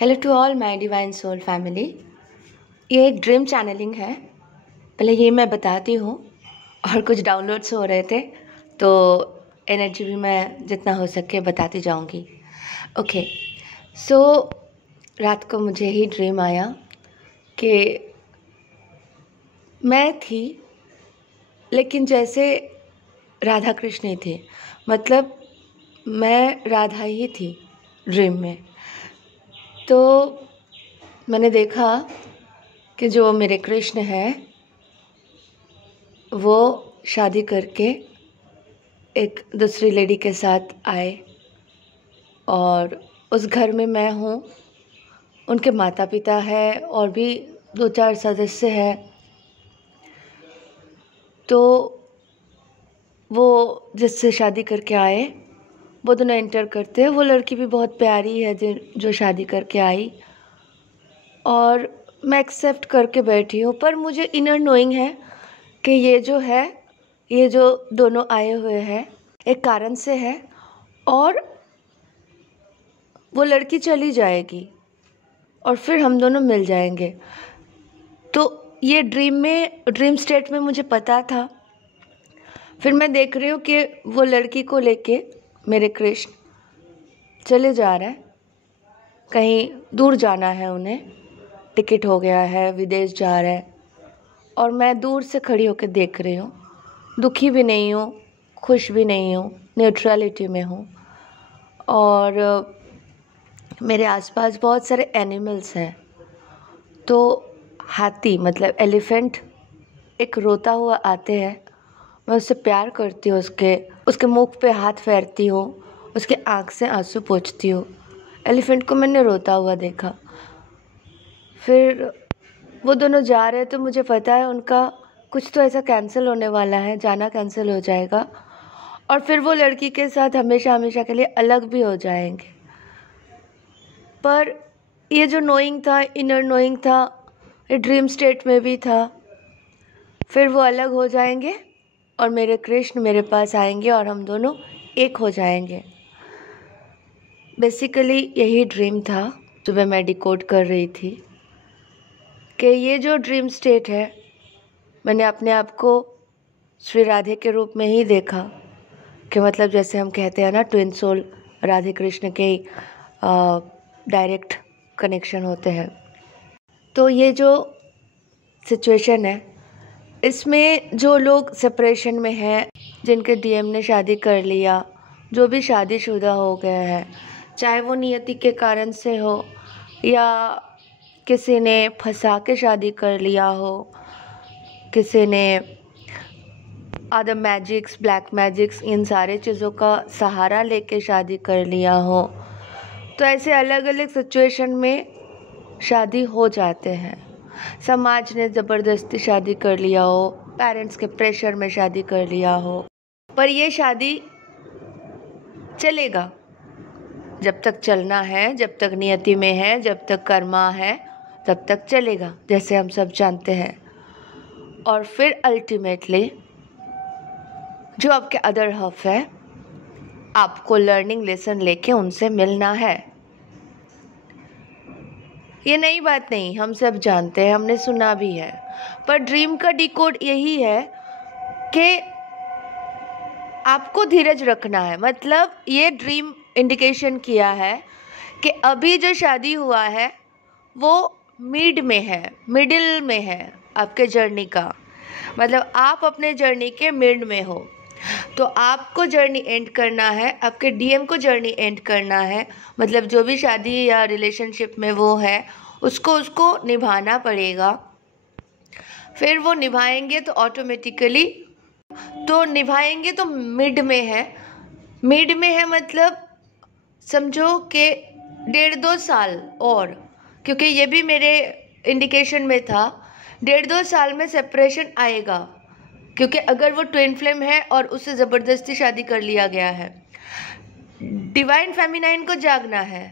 Hello to all my divine soul family. ये एक dream channelling है। पहले ये मैं बताती हूँ। और कुछ डाउनलोड्स हो रहे थे तो एनर्जी भी मैं जितना हो सके बताती जाऊँगी। ओके, सो रात को मुझे ही ड्रीम आया कि मैं थी, लेकिन जैसे राधा कृष्ण ही थे। मतलब मैं राधा ही थी ड्रीम में। तो मैंने देखा कि जो मेरे कृष्ण हैं वो शादी करके एक दूसरी लेडी के साथ आए और उस घर में मैं हूँ। उनके माता पिता है और भी 2-4 सदस्य हैं। तो वो जिससे शादी करके आए वो दोनों एंटर करते हैं। वो लड़की भी बहुत प्यारी है जो शादी करके आई, और मैं एक्सेप्ट करके बैठी हूँ। पर मुझे इनर नोइंग है कि ये जो दोनों आए हुए हैं एक कारण से है, और वो लड़की चली जाएगी और फिर हम दोनों मिल जाएंगे। तो ये ड्रीम स्टेट में मुझे पता था। फिर मैं देख रही हूँ कि वो लड़की को लेके मेरे कृष्ण चले जा रहे हैं, कहीं दूर जाना है उन्हें, टिकट हो गया है, विदेश जा रहे हैं। और मैं दूर से खड़ी होकर देख रही हूँ, दुखी भी नहीं हूँ, खुश भी नहीं हूँ, न्यूट्रलिटी में हूँ। और मेरे आसपास बहुत सारे एनिमल्स हैं। तो हाथी मतलब एलिफेंट एक रोता हुआ आते हैं, मैं उससे प्यार करती हूँ, उसके मुख पे हाथ फेरती हूँ, उसके आँख से आंसू पोंछती हूँ। एलिफेंट को मैंने रोता हुआ देखा। फिर वो दोनों जा रहे तो मुझे पता है उनका कुछ तो ऐसा कैंसिल होने वाला है, जाना कैंसिल हो जाएगा और फिर वो लड़की के साथ हमेशा हमेशा के लिए अलग भी हो जाएंगे। पर ये जो नोइंग था, इनर नोइंग था, ये ड्रीम स्टेट में भी था। फिर वो अलग हो जाएंगे और मेरे कृष्ण मेरे पास आएंगे और हम दोनों एक हो जाएंगे। बेसिकली यही ड्रीम था। सुबह मैं डिकोड कर रही थी कि ये जो ड्रीम स्टेट है, मैंने अपने आप को श्री राधे के रूप में ही देखा कि मतलब जैसे हम कहते हैं ना, ट्विन सोल राधे कृष्ण के डायरेक्ट कनेक्शन होते हैं। तो ये जो सिचुएशन है, इसमें जो लोग सेपरेशन में हैं, जिनके डीएम ने शादी कर लिया, जो भी शादीशुदा हो गए हैं, चाहे वो नियति के कारण से हो या किसी ने फंसा के शादी कर लिया हो, किसी ने अदर मैजिक्स, ब्लैक मैजिक्स, इन सारे चीज़ों का सहारा लेके शादी कर लिया हो, तो ऐसे अलग अलग सिचुएशन में शादी हो जाते हैं। समाज ने ज़बरदस्ती शादी कर लिया हो, पेरेंट्स के प्रेशर में शादी कर लिया हो, पर ये शादी चलेगा जब तक चलना है, जब तक नियति में है, जब तक कर्मा है, तब तक चलेगा, जैसे हम सब जानते हैं। और फिर अल्टीमेटली जो आपके अदर हाफ है, आपको लर्निंग लेसन लेके उनसे मिलना है। ये नई बात नहीं, हम सब जानते हैं, हमने सुना भी है। पर ड्रीम का डिकोड यही है कि आपको धीरज रखना है। मतलब ये ड्रीम इंडिकेशन किया है कि अभी जो शादी हुआ है वो मिड में है, मिडिल में है आपके जर्नी का। मतलब आप अपने जर्नी के मिड में हो, तो आपको जर्नी एंड करना है, आपके डीएम को जर्नी एंड करना है। मतलब जो भी शादी या रिलेशनशिप में वो है, उसको निभाना पड़ेगा। फिर वो निभाएंगे तो ऑटोमेटिकली, तो निभाएंगे तो मिड में है। मिड में है मतलब समझो कि 1.5-2 साल और, क्योंकि ये भी मेरे इंडिकेशन में था, 1.5-2 साल में सेपरेशन आएगा। क्योंकि अगर वो ट्विन फ्लेम है और उससे ज़बरदस्ती शादी कर लिया गया है, डिवाइन फेमिनाइन को जागना है।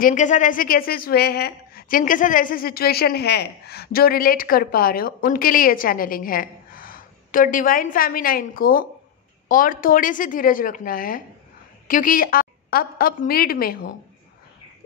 जिनके साथ ऐसे केसेस हुए हैं, जिनके साथ ऐसे सिचुएशन है, जो रिलेट कर पा रहे हो, उनके लिए ये चैनलिंग है। तो डिवाइन फेमिनाइन को और थोड़ी सी धीरज रखना है, क्योंकि आप अब मिड में हो।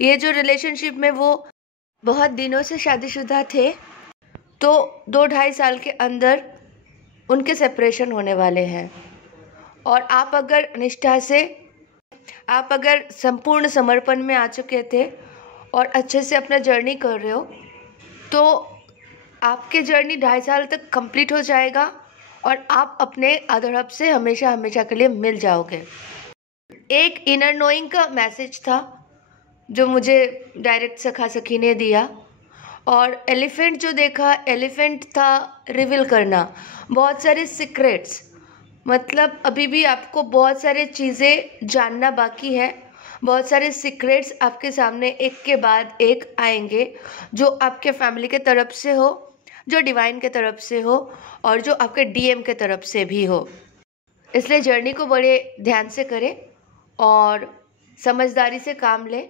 ये जो रिलेशनशिप में वो बहुत दिनों से शादीशुदा थे, तो 2-2.5 साल के अंदर उनके सेपरेशन होने वाले हैं। और आप अगर संपूर्ण समर्पण में आ चुके थे और अच्छे से अपना जर्नी कर रहे हो, तो आपके जर्नी 2.5 साल तक कंप्लीट हो जाएगा और आप अपने अधड़प से हमेशा हमेशा के लिए मिल जाओगे। एक इनर नोइंग का मैसेज था जो मुझे डायरेक्ट सखा सखी ने दिया। और एलिफेंट जो देखा, एलिफेंट था रिवील करना बहुत सारे सीक्रेट्स। मतलब अभी भी आपको बहुत सारे चीज़ें जानना बाकी है, बहुत सारे सीक्रेट्स आपके सामने एक के बाद एक आएंगे, जो आपके फैमिली के तरफ से हो, जो डिवाइन के तरफ से हो और जो आपके डीएम के तरफ से भी हो। इसलिए जर्नी को बड़े ध्यान से करें और समझदारी से काम लें,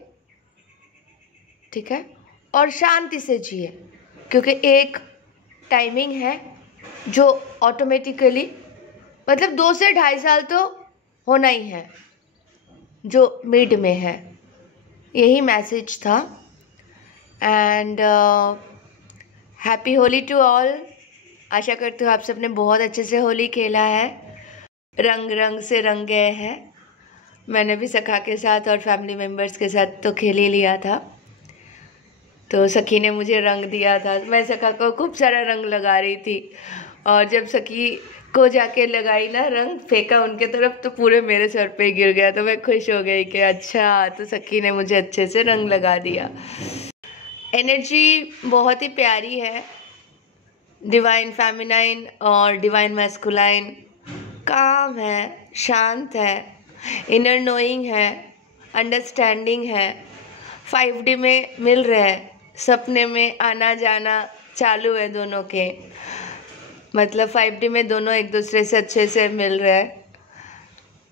ठीक है, और शांति से जिए, क्योंकि एक टाइमिंग है जो ऑटोमेटिकली मतलब 2 से 2.5 साल तो होना ही है, जो मिड में है। यही मैसेज था। And happy Holi to all. आशा करती हूँ आप सबने बहुत अच्छे से होली खेला है, रंग रंग से रंग गए हैं। मैंने भी सखा के साथ और फैमिली मेम्बर्स के साथ तो खेल ही लिया था। तो सखी ने मुझे रंग दिया था, मैं सखा को खूब सारा रंग लगा रही थी, और जब सखी को जाके लगाई ना रंग, फेंका उनके तरफ, तो पूरे मेरे सर पे गिर गया। तो मैं खुश हो गई कि अच्छा, तो सखी ने मुझे अच्छे से रंग लगा दिया। एनर्जी बहुत ही प्यारी है, डिवाइन फेमिनाइन और डिवाइन मैस्कुलाइन। काम है, शांत है, इनर नोइंग है, अंडरस्टैंडिंग है, 5D में मिल रहे हैं, सपने में आना जाना चालू है दोनों के। मतलब 5D में दोनों एक दूसरे से अच्छे से मिल रहे हैं,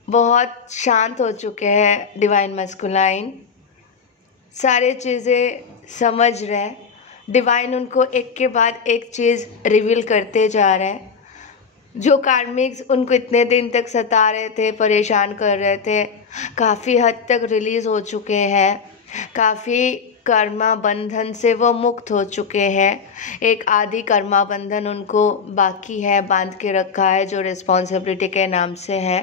बहुत शांत हो चुके हैं डिवाइन मैस्कुलाइन, सारे चीज़ें समझ रहे हैं। डिवाइन उनको एक के बाद एक चीज़ रिवील करते जा रहे हैं। जो कार्मिक्स उनको इतने दिन तक सता रहे थे, परेशान कर रहे थे, काफ़ी हद तक रिलीज़ हो चुके हैं। काफ़ी कर्मा बंधन से वो मुक्त हो चुके हैं। एक आदि कर्मा बंधन उनको बाकी है, बांध के रखा है, जो रिस्पॉन्सिबिलिटी के नाम से है।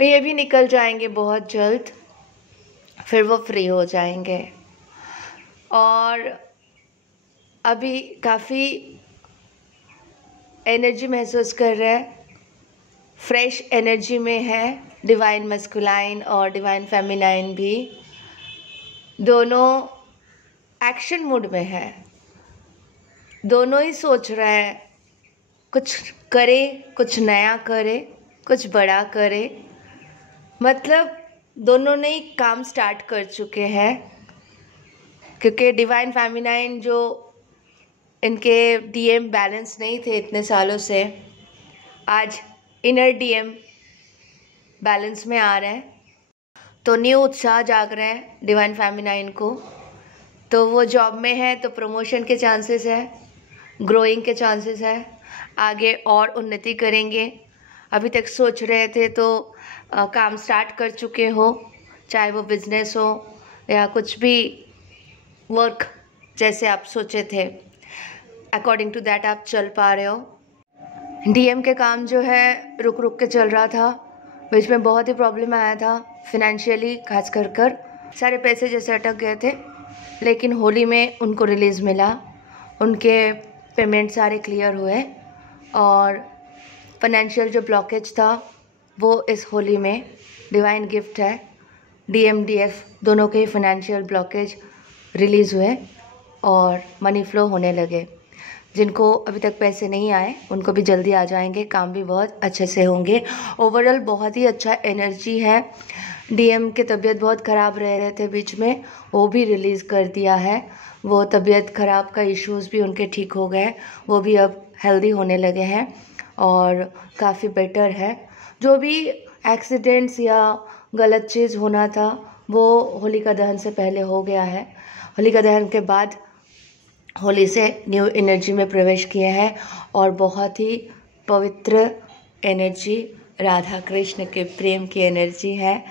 ये भी निकल जाएंगे बहुत जल्द, फिर वो फ्री हो जाएंगे। और अभी काफ़ी एनर्जी महसूस कर रहे हैं, फ्रेश एनर्जी में है डिवाइन मैस्कुलाइन और डिवाइन फेमिनाइन भी। दोनों एक्शन मूड में है, दोनों ही सोच रहे हैं कुछ करे, कुछ नया करे, कुछ बड़ा करे। मतलब दोनों ने ही काम स्टार्ट कर चुके हैं, क्योंकि डिवाइन फेमिनाइन जो इनके डीएम बैलेंस नहीं थे इतने सालों से, आज इनर डीएम बैलेंस में आ रहे हैं, तो न्यू उत्साह जाग रहे हैं डिवाइन फेमिनाइन को। तो वो जॉब में है तो प्रमोशन के चांसेस है, ग्रोइंग के चांसेस है, आगे और उन्नति करेंगे। अभी तक सोच रहे थे तो काम स्टार्ट कर चुके हो, चाहे वो बिजनेस हो या कुछ भी वर्क जैसे आप सोचे थे, अकॉर्डिंग टू दैट आप चल पा रहे हो। डीएम के काम जो है रुक रुक के चल रहा था, बीच में बहुत ही प्रॉब्लम आया था फिनेंशियली, खास कर सारे पैसे जैसे अटक गए थे, लेकिन होली में उनको रिलीज़ मिला, उनके पेमेंट सारे क्लियर हुए और फाइनेंशियल जो ब्लॉकेज था वो इस होली में डिवाइन गिफ्ट है। डीएम डीएफ दोनों के फाइनेंशियल ब्लॉकेज रिलीज़ हुए और मनी फ्लो होने लगे। जिनको अभी तक पैसे नहीं आए उनको भी जल्दी आ जाएंगे, काम भी बहुत अच्छे से होंगे। ओवरऑल बहुत ही अच्छा एनर्जी है। डीएम की तबीयत बहुत ख़राब रह रहे थे बीच में, वो भी रिलीज़ कर दिया है। वो तबीयत ख़राब का इश्यूज़ भी उनके ठीक हो गए, वो भी अब हेल्दी होने लगे हैं और काफ़ी बेटर है। जो भी एक्सीडेंट्स या गलत चीज़ होना था वो होलिका दहन से पहले हो गया है। होलिका दहन के बाद होली से न्यू एनर्जी में प्रवेश किए हैं और बहुत ही पवित्र एनर्जी, राधा कृष्ण के प्रेम की एनर्जी है।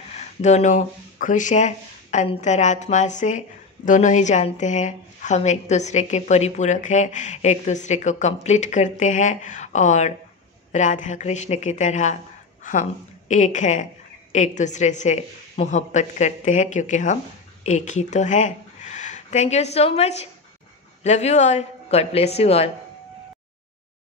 दोनों खुश है, अंतरात्मा से दोनों ही जानते हैं हम एक दूसरे के परिपूरक हैं, एक दूसरे को कंप्लीट करते हैं और राधा कृष्ण की तरह हम एक हैं, एक दूसरे से मोहब्बत करते हैं क्योंकि हम एक ही तो है। Thank you so much, love you all, God bless you all.